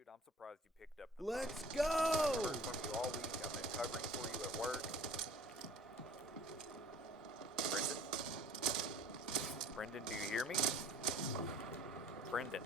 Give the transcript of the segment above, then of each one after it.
dude. I'm surprised you picked up the Let's phone. I've go! heard from you all week. I've been covering for you at work. Brendan? Brendan, do you hear me? Brendan.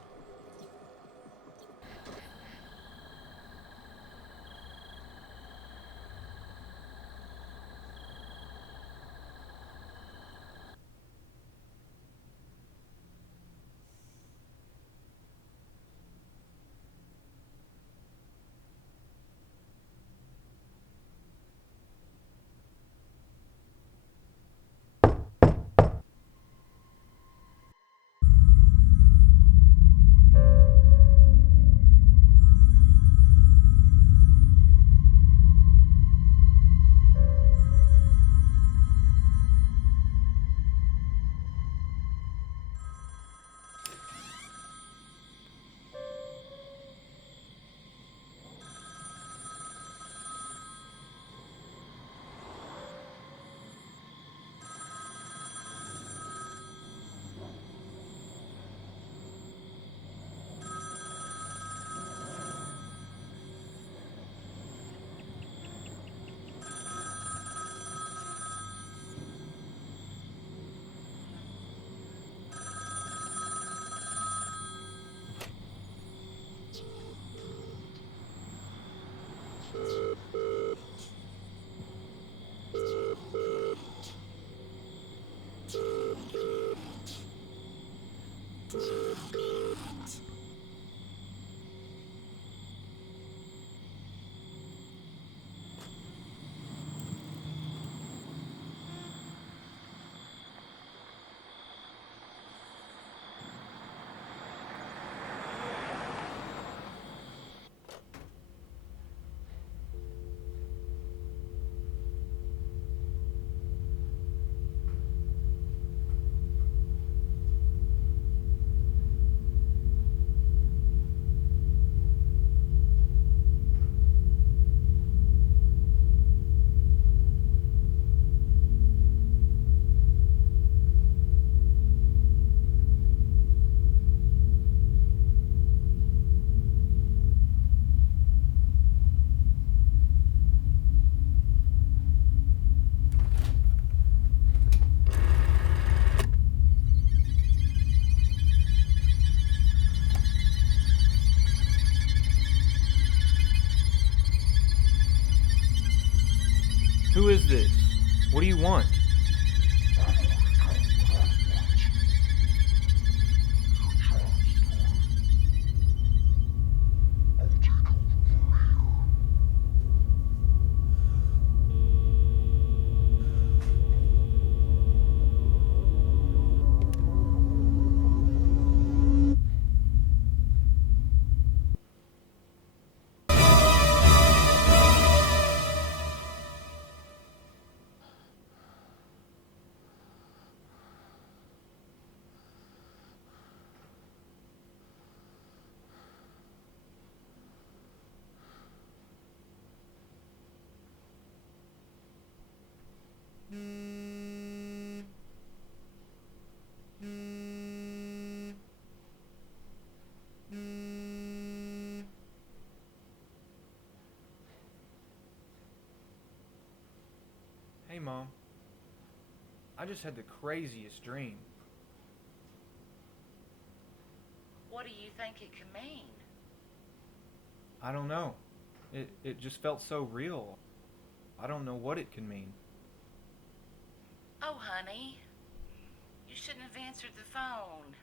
Who is this? What do you want? Hey, Mom. I just had the craziest dream. What do you think it could mean? I don't know. It just felt so real. I don't know what it can mean. Oh, honey, you shouldn't have answered the phone.